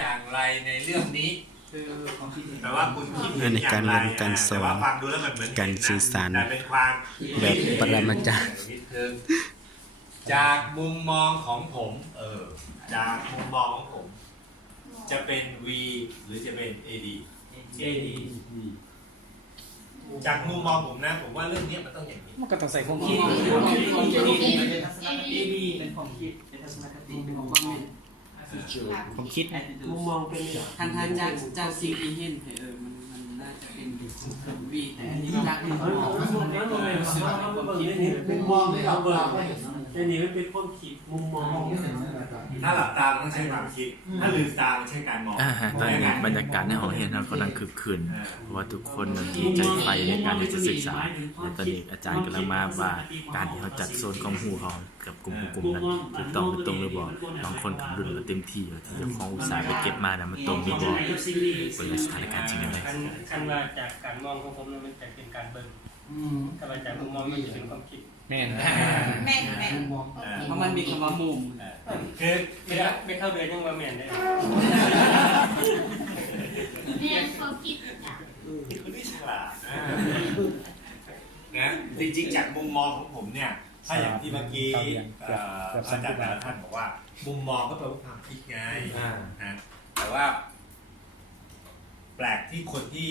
อย่างไรในเรื่องนี้แปลว่าคุณคิด ในการเรียนการสอน ฟังดูแล้วมันเหมือน การสื่อสาร แต่เป็นความ แบบปรมาจารย์ จากมุมมองของผมจากมุมมองของผม จะเป็น V หรือจะเป็น AD จากมุมมองผมนะผมว่าเรื่องนี้มันต้องอย่างนี้ มันก็ต้องใส่ความคิด เป็นความคิดเป็นทัศนคติเป็นความคิด ผมคิด มุมมองเป็นทางจากสิ่งที่เห็นมันน่าจะเป็นวีแต่จากมุมมองเป็นมองที่เราเบิกแต่นี่มันเป็นความคิดมุมมอง ถ้าหลับตามันต้องใช้ความคิด ถ้าลืมตามันใช้การมอง ตอนนี้บรรยากาศในห้องเรียนเรากำลังคึกคืนเพราะว่าทุกคนมีใจใฝ่ในการที่จะศึกษาและตอนนี้อาจารย์กำลังมาว่าการที่เขาจัดโซนของหูเขากับกลุ่มนั้นถูกต้องหรือตรงหรือเปล่าบางคนกับรุ่นมาเต็มที่ที่จะของอุตสาห์ไปเก็บมานะมันตรงหรือเปล่าเป็นสถานการณ์จริงกันไหม คันว่าจากการมองของผมมันจะเป็นการเบิ่งถ้าว่าจากมุมมองมันจะเป็นความคิด แม่น เพราะมันมีคำว่ามุม คือ ไม่เข้าเดือนยังว่าแม่นได้ เรียนความคิดจ้ะ คุณนี่ฉลาดนะจริงๆจากมุมมองของผมเนี่ยถ้าอย่างที่เมื่อกี้อาจารย์แต่ละท่านบอกว่า มุมมองก็แปลว่าความคิดไงนะแต่ว่า แปลกที่คนที่